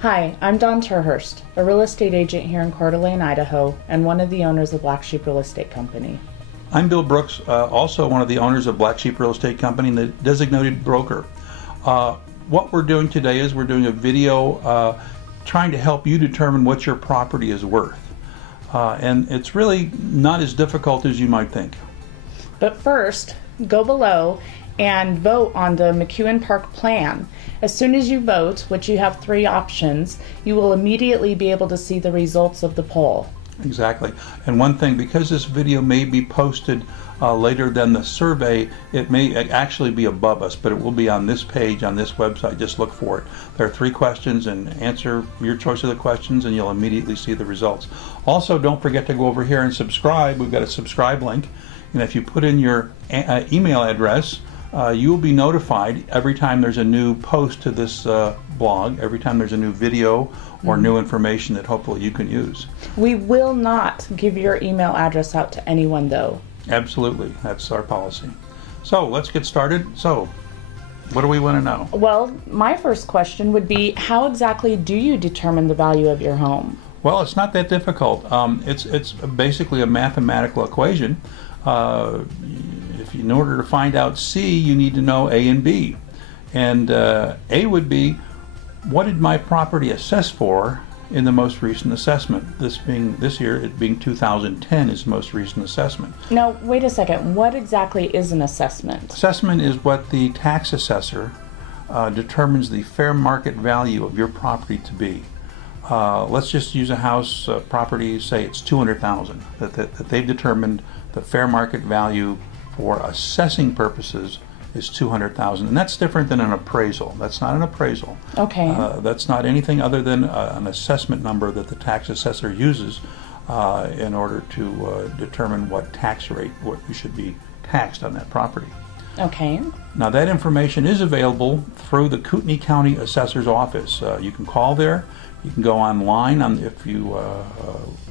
Hi, I'm Dawn Terhurst, a real estate agent here in Coeur d'Alene, Idaho, and one of the owners of Black Sheep Real Estate Company. I'm Bill Brooks, also one of the owners of Black Sheep Real Estate Company and the designated broker. What we're doing today is we're doing a video trying to help you determine what your property is worth. And it's really not as difficult as you might think. But first, go below and vote on the McEwen Park plan. As soon as you vote, which you have 3 options, you will immediately be able to see the results of the poll. Exactly. And one thing, because this video may be posted later than the survey, it may actually be above us, but it will be on this page, on this website. Just look for it. There are 3 questions, and answer your choice of the questions and you'll immediately see the results. Also, don't forget to go over here and subscribe. We've got a subscribe link, and if you put in your email address, you will be notified every time there's a new post to this blog, every time there's a new video or new information that hopefully you can use. We will not give your email address out to anyone, though. Absolutely. That's our policy. So let's get started. So what do we want to know? Well, my first question would be, how exactly do you determine the value of your home? Well, it's not that difficult. It's basically a mathematical equation. In order to find out C, you need to know A and B. And A would be, what did my property assess for in the most recent assessment? This year, it being 2010 is the most recent assessment. Now, wait a second. What exactly is an assessment? Assessment is what the tax assessor determines the fair market value of your property to be. Let's just use a house property, say it's $200,000, that they've determined the fair market value for assessing purposes is $200,000, and that's different than an appraisal. That's not an appraisal. Okay. That's not anything other than an assessment number that the tax assessor uses in order to determine what tax rate, what you should be taxed on that property. Okay. Now that information is available through the Kootenai County Assessor's Office. You can call there. You can go online if you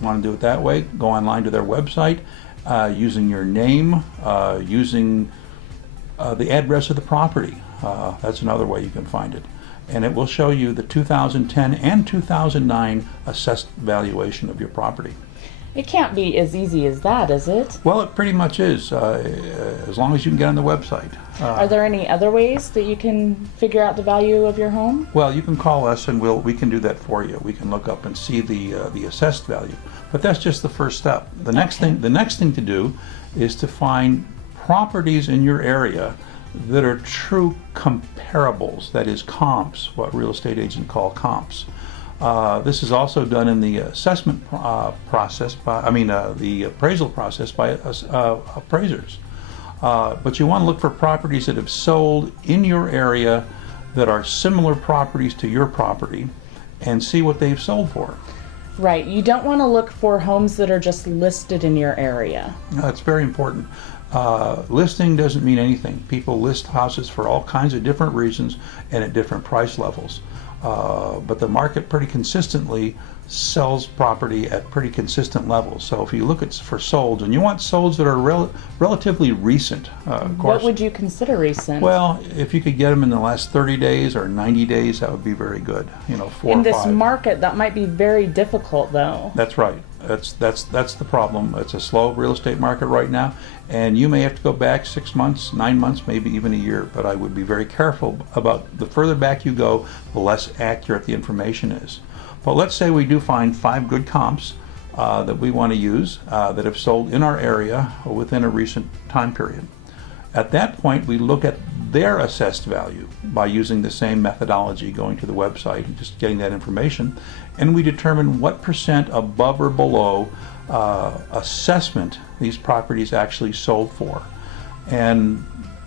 want to do it that way. Go online to their website. Using your name, using the address of the property. That's another way you can find it. And it will show you the 2010 and 2009 assessed valuation of your property. It can't be as easy as that, is it? Well, it pretty much is, as long as you can get on the website. Are there any other ways that you can figure out the value of your home? Well, you can call us and we can do that for you. We can look up and see the assessed value. But that's just the first step. The next thing to do is to find properties in your area that are true comparables, that is comps, what real estate agents call comps. This is also done in the assessment process, the appraisal process by appraisers. But you want to look for properties that have sold in your area that are similar properties to your property and see what they've sold for. Right. You don't want to look for homes that are just listed in your area. That's very important. Listing doesn't mean anything. People list houses for all kinds of different reasons and at different price levels. But the market pretty consistently sells property at pretty consistent levels. So if you look for solds, and you want solds that are relatively recent, of course. What would you consider recent? Well, if you could get them in the last 30 days or 90 days, that would be very good. 4 or 5. In this market, that might be very difficult, though. That's right. That's the problem. It's a slow real estate market right now, and you may have to go back 6 months, 9 months, maybe even a year. But I would be very careful about the further back you go, the less accurate the information is. But let's say we do find 5 good comps that we want to use that have sold in our area within a recent time period. At that point, we look at their assessed value by using the same methodology, going to the website and just getting that information, and we determine what percent above or below assessment these properties actually sold for. And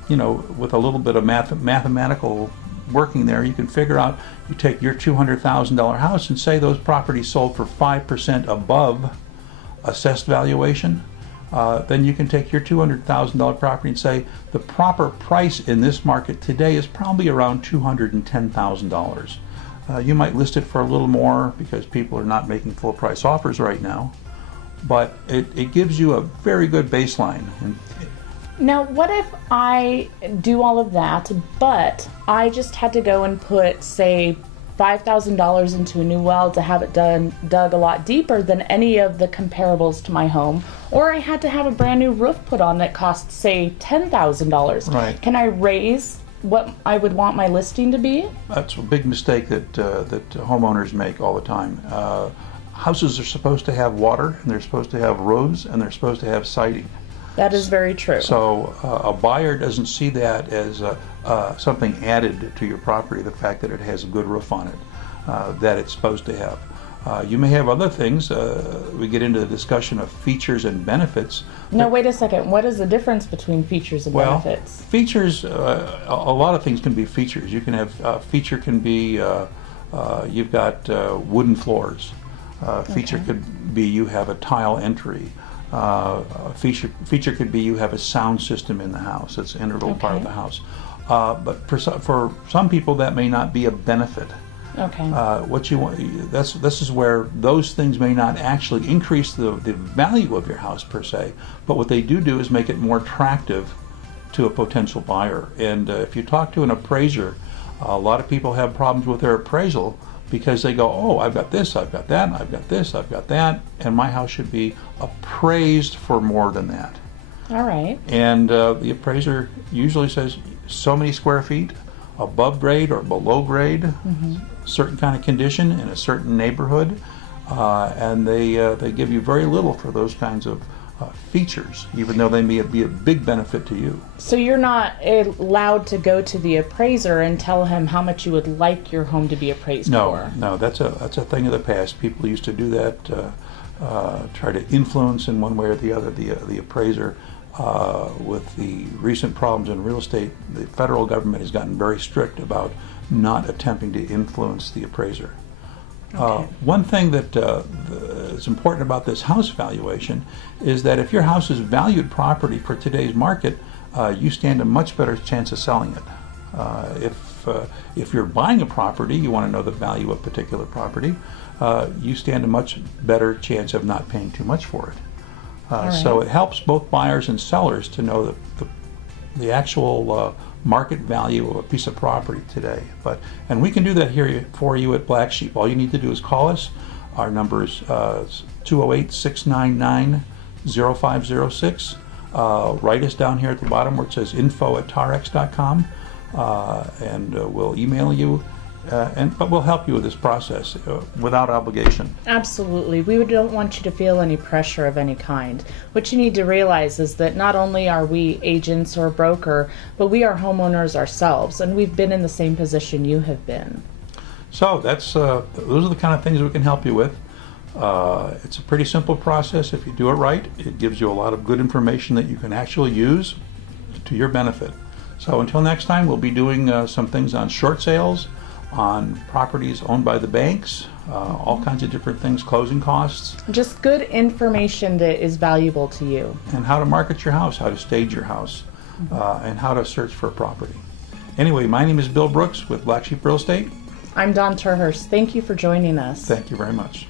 with a little bit of mathematical working there, you can figure out, you take your $200,000 house and say those properties sold for 5% above assessed valuation. Then you can take your $200,000 property and say the proper price in this market today is probably around $210,000. You might list it for a little more because people are not making full price offers right now, but it gives you a very good baseline. Now, what if I do all of that, but I just had to go and put, say, $5,000 into a new well to have it dug a lot deeper than any of the comparables to my home, or I had to have a brand new roof put on that cost, say, $10,000. Right. Can I raise what I would want my listing to be? That's a big mistake that homeowners make all the time. Houses are supposed to have water, and they're supposed to have roofs, and they're supposed to have siding. That is very true. So a buyer doesn't see that as something added to your property, the fact that it has a good roof on it, that it's supposed to have. You may have other things. We get into the discussion of features and benefits. Now, wait a second. What is the difference between features and benefits? Features, a lot of things can be features. You can have, feature can be, you've got wooden floors. Feature could be you have a tile entry. Feature could be you have a sound system in the house. It's an integral part of the house. But for some people that may not be a benefit. Okay. What you want, this is where those things may not actually increase the value of your house per se, but what they do is make it more attractive to a potential buyer. And if you talk to an appraiser, a lot of people have problems with their appraisal because they go, oh, I've got this, I've got that, I've got this, I've got that, and my house should be appraised for more than that. All right. And the appraiser usually says so many square feet, above grade or below grade, certain kind of condition in a certain neighborhood, and they give you very little for those kinds of features, even though they may be a big benefit to you. So you're not allowed to go to the appraiser and tell him how much you would like your home to be appraised for? No, that's a thing of the past. People used to do that, try to influence in one way or the other the appraiser. With the recent problems in real estate, the federal government has gotten very strict about not attempting to influence the appraiser. One thing that is important about this house valuation is that if your house is valued property for today's market, you stand a much better chance of selling it. If you're buying a property, you want to know the value of a particular property, you stand a much better chance of not paying too much for it. So it helps both buyers and sellers to know the actual market value of a piece of property today. And we can do that here for you at Black Sheep. All you need to do is call us. Our number is 208-699-0506. Write us down here at the bottom where it says info@tarex.com, and we'll email you. But we'll help you with this process without obligation. Absolutely. We don't want you to feel any pressure of any kind. What you need to realize is that not only are we agents or a broker, but we are homeowners ourselves, and we've been in the same position you have been. So those are the kind of things we can help you with. It's a pretty simple process. If you do it right, it gives you a lot of good information that you can actually use to your benefit. So until next time, we'll be doing some things on short sales, on properties owned by the banks, all kinds of different things, closing costs. Just good information that is valuable to you. And how to market your house, how to stage your house, and how to search for a property. Anyway, my name is Bill Brooks with Black Sheep Real Estate. I'm Dawn Turhurst. Thank you for joining us. Thank you very much.